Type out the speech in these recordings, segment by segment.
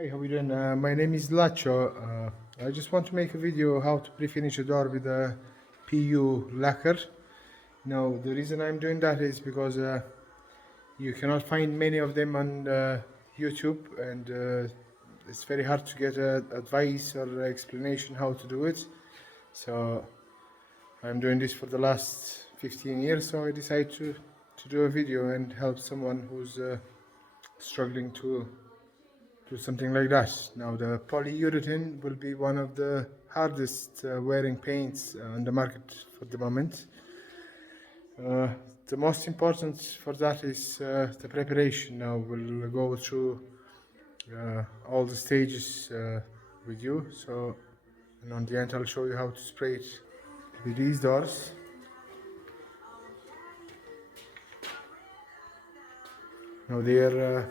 Hi, how are you doing? My name is Lacho. I just want to make a video how to pre-finish a door with a PU lacquer. Now, the reason I'm doing that is because you cannot find many of them on YouTube, and it's very hard to get advice or explanation how to do it. So I'm doing this for the last 15 years, so I decided to do a video and help someone who's struggling to do something like that. Now, the polyurethane will be one of the hardest wearing paints on the market for the moment. Uh, the most important for that is the preparation. Now we'll go through all the stages with you. So, and on the end I'll show you how to spray it with these doors. Now they are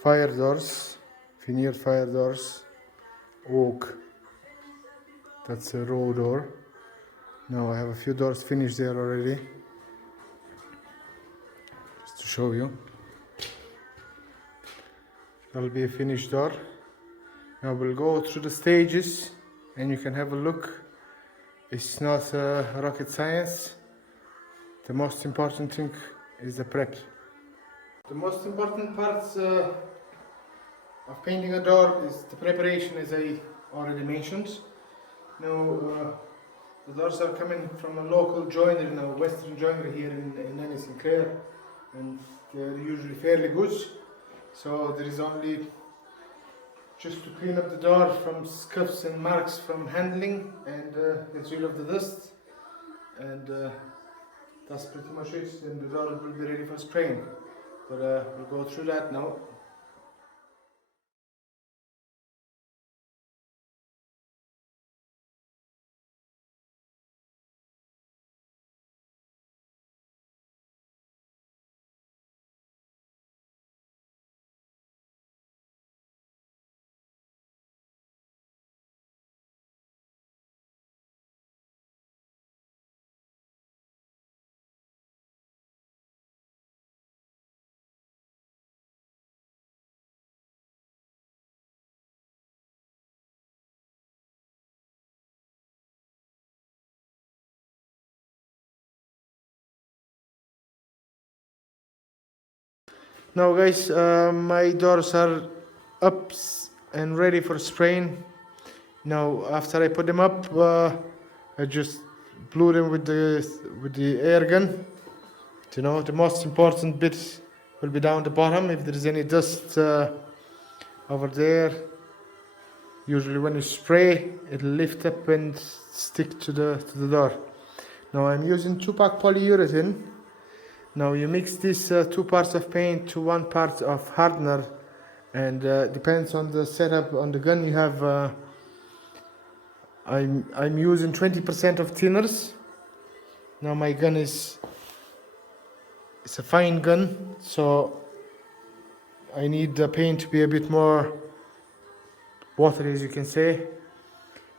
fire doors, veneer fire doors, oak. That's a row door. Now I have a few doors finished there already, just to show you. That'll be a finished door. Now we'll go through the stages and you can have a look. It's not rocket science. The most important thing is the prep. The most important parts of painting a door is the preparation, as I already mentioned. Now the doors are coming from a local joinery, now Western joinery here in Ennis and Clare, and they're usually fairly good. So there is only just to clean up the door from scuffs and marks from handling and get rid of the dust, and that's pretty much it, and the door will be ready for spraying. But we'll go through that now. Now guys, my doors are up and ready for spraying. Now after I put them up, I just blew them with the air gun. You know, the most important bit will be down the bottom. If there is any dust over there, usually when you spray, it'll lift up and stick to the door. Now I'm using 2-pack polyurethane. Now you mix these 2 parts of paint to 1 part of hardener, and depends on the setup on the gun you have. I'm using 20% of thinners. Now my gun it's a fine gun, so I need the paint to be a bit more watery, as you can say.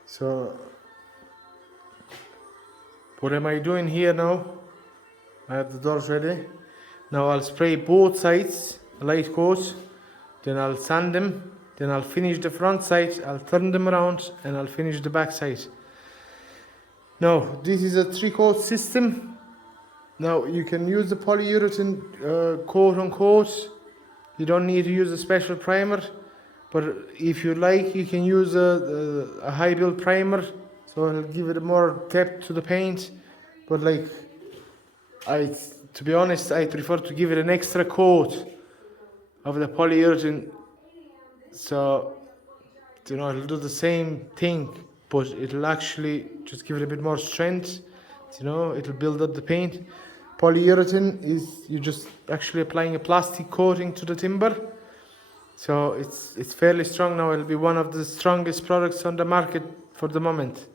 So what am I doing here now? I have the doors ready. Now I'll spray both sides a light coat, then I'll sand them, then I'll finish the front side, I'll turn them around, and I'll finish the back side. Now this is a 3-coat system. Now you can use the polyurethane coat on coat. You don't need to use a special primer, but if you like, you can use a high build primer, so it'll give it more depth to the paint. But like, to be honest, I prefer to give it an extra coat of the polyurethane, so you know it'll do the same thing, but it'll actually just give it a bit more strength. You know, it'll build up the paint. Polyurethane is you just actually applying a plastic coating to the timber, so it's fairly strong now. It'll be one of the strongest products on the market for the moment.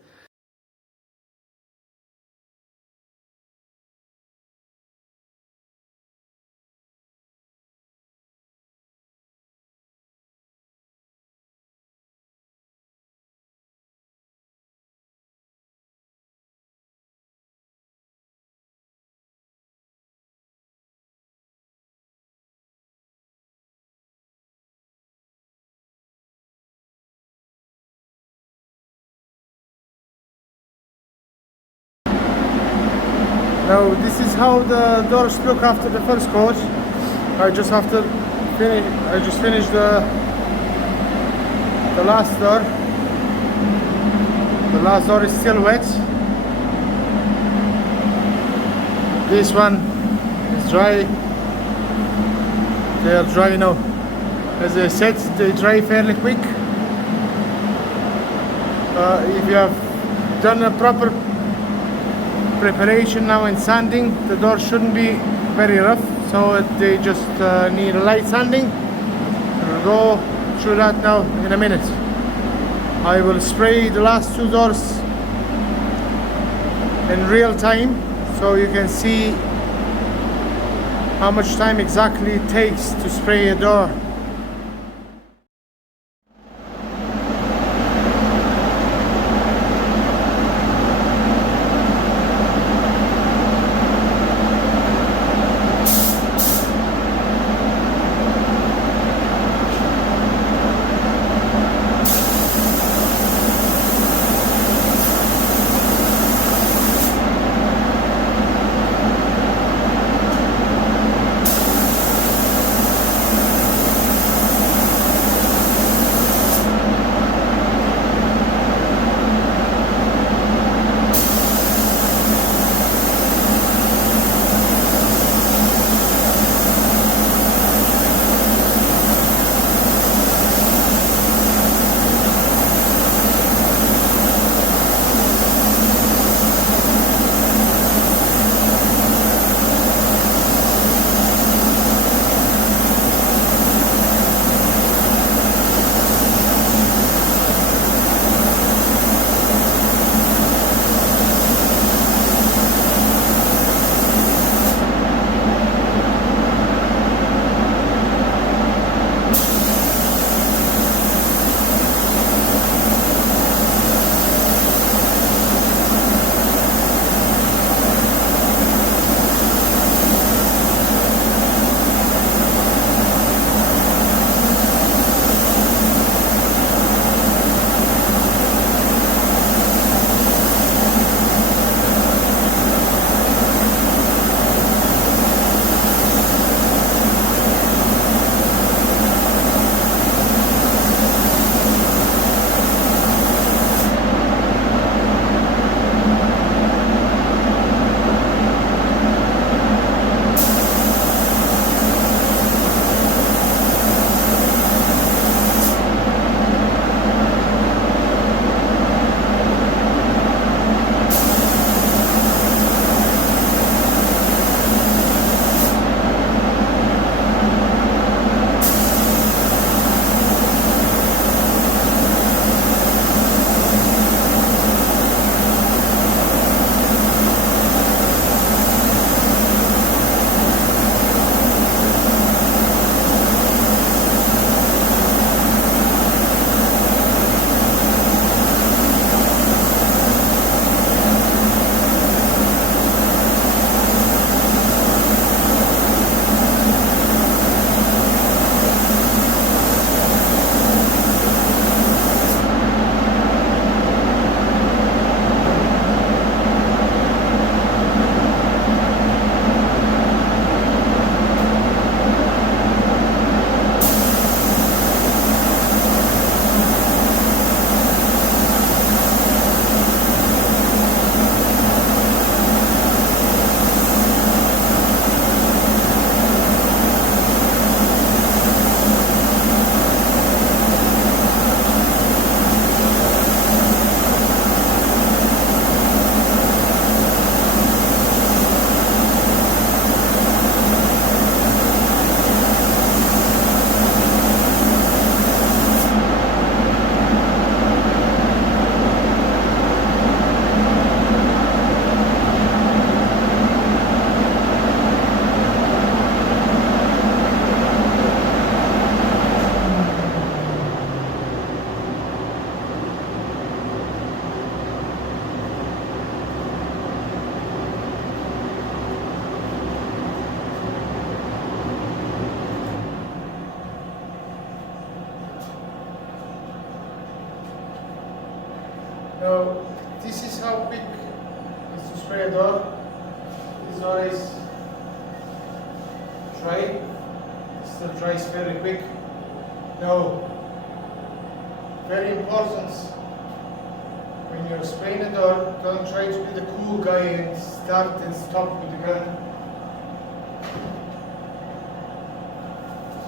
Now this is how the doors look after the first coat. I just finished the last door. The last door is still wet. This one is dry. They are dry now. As I said, they dry fairly quick. If you have done a proper preparation now in sanding, the door shouldn't be very rough, so they just need a light sanding. We'll go through that now in a minute. I will spray the last two doors in real time so you can see how much time exactly it takes to spray a door. Now, this is how quick it is to spray a door. always dry. It still dries very quick. Now, very important, when you're spraying the door, don't try to be the cool guy and start and stop with the gun.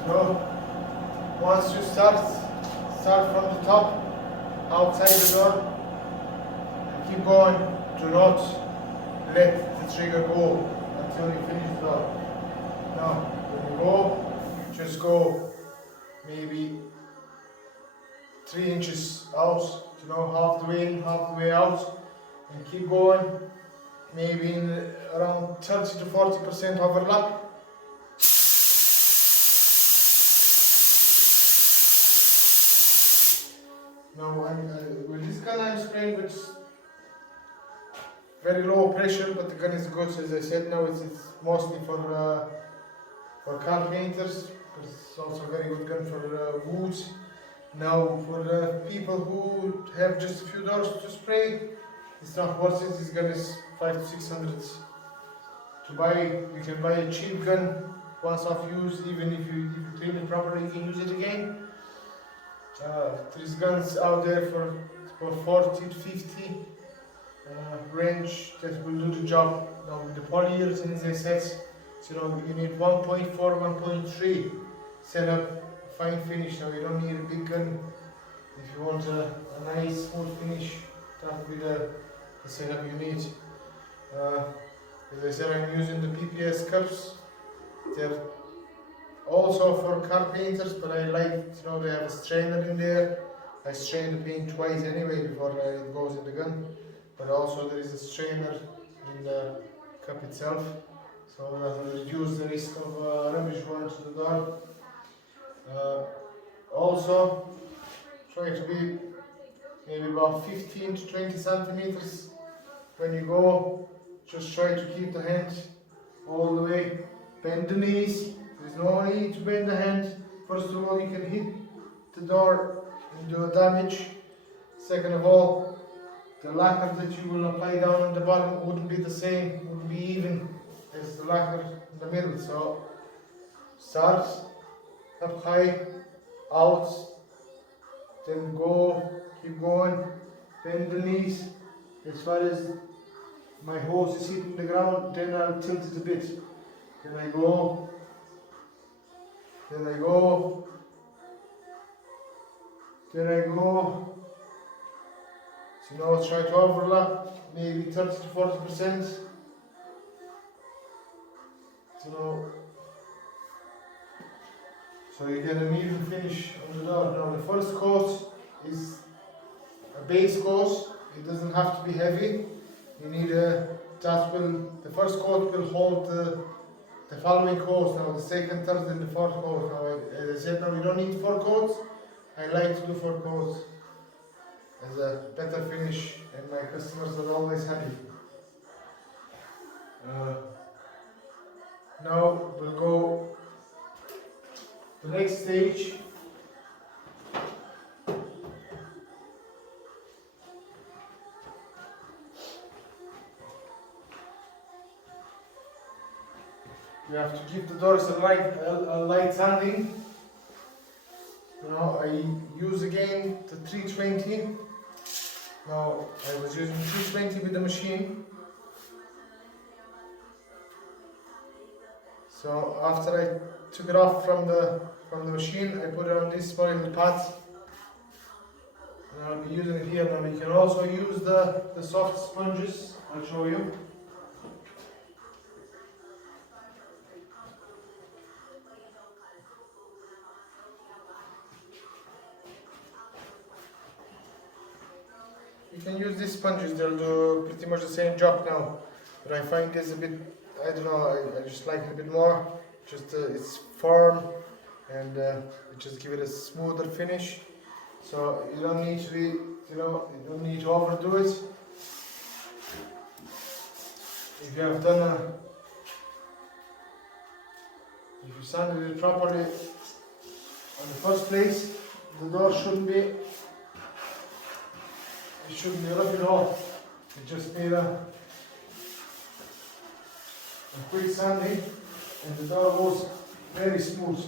So, once you start from the top, outside the door, and keep going. Do not let the trigger go until you finish the door. Now, when you go, just go maybe 3 inches out, half the way in, half the way out, and keep going, maybe in around 30 to 40% overlap. Now, with this gun I'm spraying with very low pressure, but the gun is good, as I said. Now it's mostly for car painters, but it's also a very good gun for wood. Now, for people who have just a few doors to spray, it's not worth it. This gun is 500 to 600 to buy. You can buy a cheap gun once off use. Even if you clean it properly, you can use it again. There's guns out there for 40 to 50 range that will do the job. Now with the polyurethane, as I said, you need 1.4, 1.3 setup, fine finish. Now you don't need a big gun if you want a nice smooth finish. That will be the setup you need. As I said, I'm using the PPS cups. They're also for car painters, but I like, they have a strainer in there. I strain the paint twice anyway before it goes in the gun. But also there is a strainer in the cup itself, so that will reduce the risk of rubbish going to the door. Also, try to be maybe about 15 to 20 centimeters when you go. Just try to keep the hand all the way. Bend the knees. There's no need to bend the hand. First of all, you can hit the door and do a damage. Second of all, the lacquer that you will apply down on the bottom wouldn't be the same, wouldn't be even as the lacquer in the middle. So start up high, out, then go, keep going, bend the knees as far as my hose is hitting the ground, then I'll tilt it a bit. Then I go, then I go, then I go. So try to overlap maybe 30 to 40%. So you get an even finish on the door. Now the first coat is a base coat. It doesn't have to be heavy. You need the first coat will hold the following coats. Now the second, third, and the fourth coat. Now as I said, now you don't need 4 coats. I like to do 4 coats as a better finish, and my customers are always happy. Now we'll go to the next stage. You have to give the doors a light sanding. I use again the 320. Now I was using 320 with the machine. So after I took it off from the machine, I put it on this small little pad, and I'll be using it here. Now you can also use the soft sponges. I'll show you. You can use these sponges, they'll do pretty much the same job now. But I find this a bit, I don't know, I just like it a bit more. Just it's firm, and it just give it a smoother finish. So you don't need to be, you don't need to overdo it. If you have done if you sanded it properly on the first place, the door shouldn't be rough at all. It just need a a quick sanding, and the door was very smooth.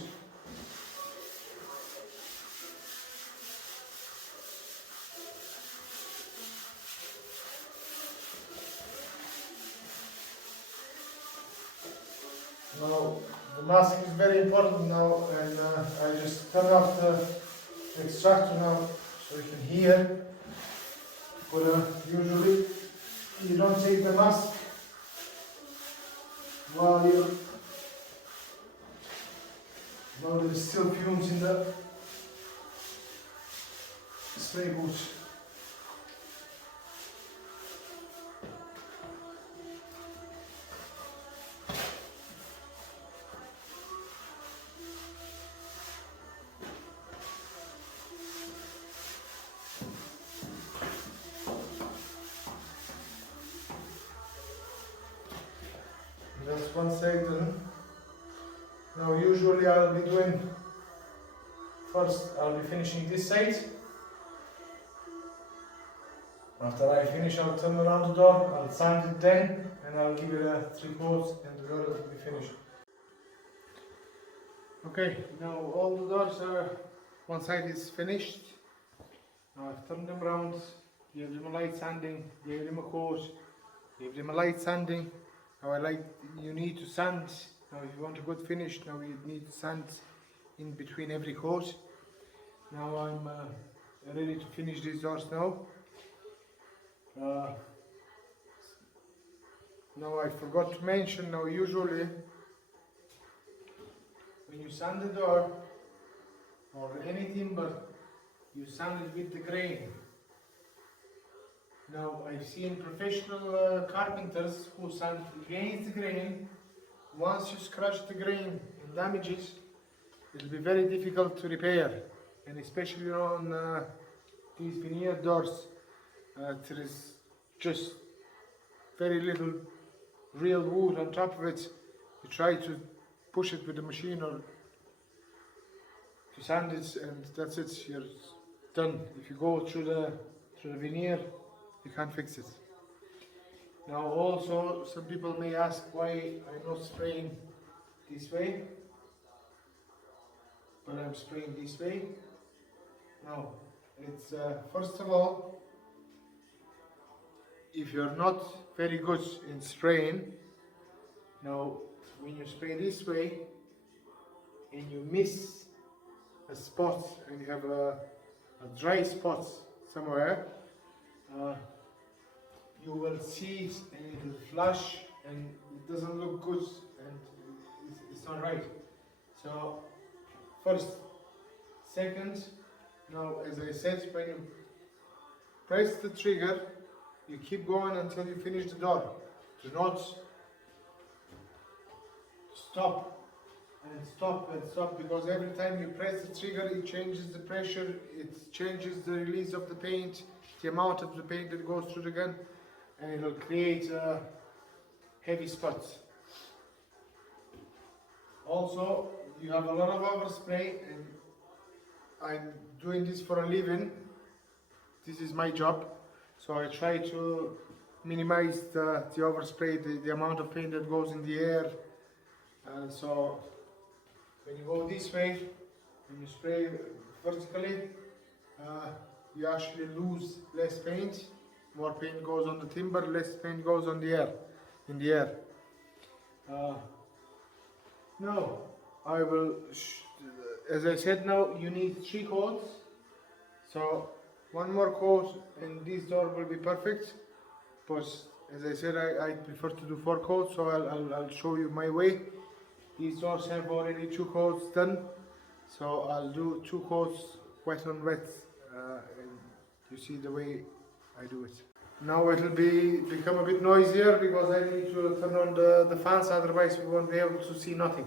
Now the mask is very important now, and I just turn off the extractor now so you can hear. But usually you don't take the mask while you're. Now there's still fumes in the spray booth. That's one side done. Now usually I'll be doing, first I'll be finishing this side. After I finish, I'll turn around the door, I'll sand it then, and I'll give it a 3 coats and the door will be finished. Okay, now all the doors are, one side is finished. Now I've turned them around, gave them a light sanding, gave them a coat, gave them a light sanding. Now you need to sand. Now if you want a good finish, now you need to sand in between every coat. Now I'm ready to finish these doors now. Now I forgot to mention, now usually when you sand the door or any timber, you sand it with the grain. Now I've seen professional carpenters who sand against the grain. Once you scratch the grain and damage it, it will be very difficult to repair, and especially on these veneer doors, there is just very little real wood on top of it. You try to push it with the machine or to sand it, and that's it, you're done. If you go through the veneer, you can't fix it. Now also, some people may ask why I'm not spraying this way, but I'm spraying this way. Now, it's first of all, if you're not very good in spraying, now when you spray this way and you miss a spot and you have a dry spot somewhere, you will see it and it will flash and it doesn't look good and it's not right. So first, second, now as I said, when you press the trigger, you keep going until you finish the door. Do not stop and stop and stop, because every time you press the trigger it changes the pressure, it changes the release of the paint, the amount of the paint that goes through the gun, and it will create heavy spots. Also, you have a lot of overspray, and I'm doing this for a living. This is my job, so I try to minimize the overspray, the amount of paint that goes in the air. So when you go this way, when you spray vertically, you actually lose less paint. More paint goes on the timber, less paint goes on the air, in the air. Now, I will, as I said, now you need 3 coats. So 1 more coat and this door will be perfect. But as I said, I prefer to do 4 coats, so I'll show you my way. These doors have already 2 coats done, so I'll do 2 coats wet on wet, and you see the way I do it. Now it will become a bit noisier because I need to turn on the fans, otherwise we won't be able to see nothing.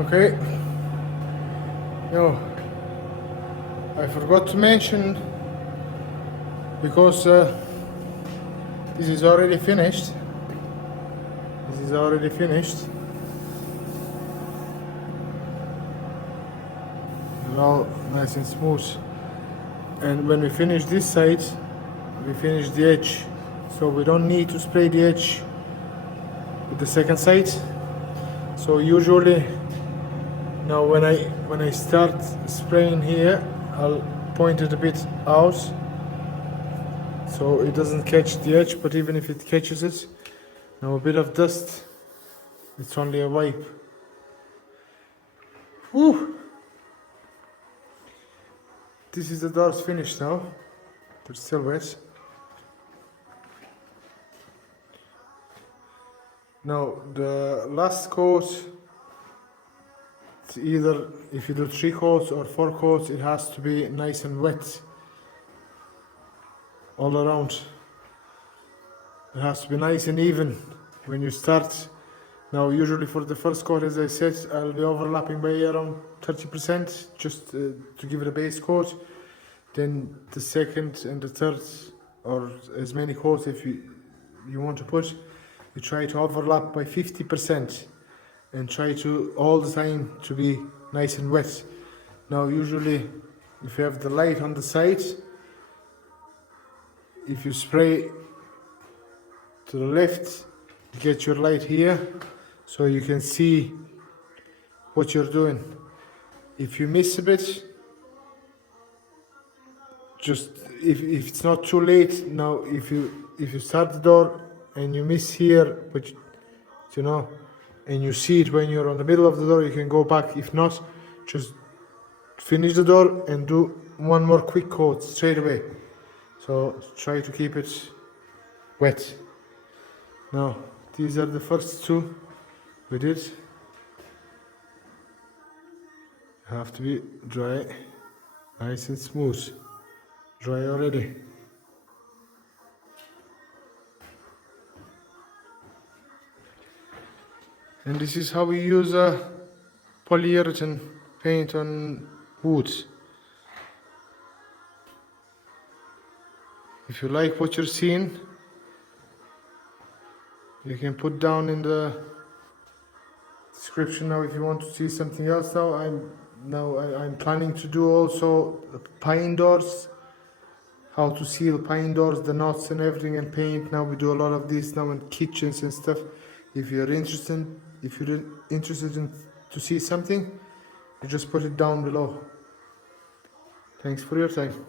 Okay. Now, I forgot to mention, because this is already finished. This is already finished. And all nice and smooth. And when we finish this side, we finish the edge. So we don't need to spray the edge with the second side. So usually, now when I start spraying here, I'll point it a bit out so it doesn't catch the edge, but even if it catches it, now a bit of dust, it's only a wipe. Whew. This is the doors finished now. They're still wet. Now the last coat, it's either, if you do 3 coats or 4 coats, it has to be nice and wet all around. It has to be nice and even when you start. Now usually for the first coat, as I said, I'll be overlapping by around 30% just to give it a base coat. Then the second and the third, or as many coats if you want to put, you try to overlap by 50% and try to all the time to be nice and wet. Now usually if you have the light on the side, if you spray to the left, you get your light here so you can see what you're doing. If you miss a bit, just if it's not too late, now if you start the door and you miss here, but you know, and you see it when you're on the middle of the door, you can go back. If not, just finish the door and do one more quick coat straight away. So try to keep it wet. Now these are the first 2 we did. Have to be dry, nice and smooth. Dry already. And this is how we use a polyurethane paint on wood. If you like what you're seeing, you can put down in the description now if you want to see something else. I'm planning to do also pine doors, how to seal pine doors, the knots and everything, and paint. Now we do a lot of this now in kitchens and stuff. If you're interested in to see something, you just put it down below. Thanks for your time.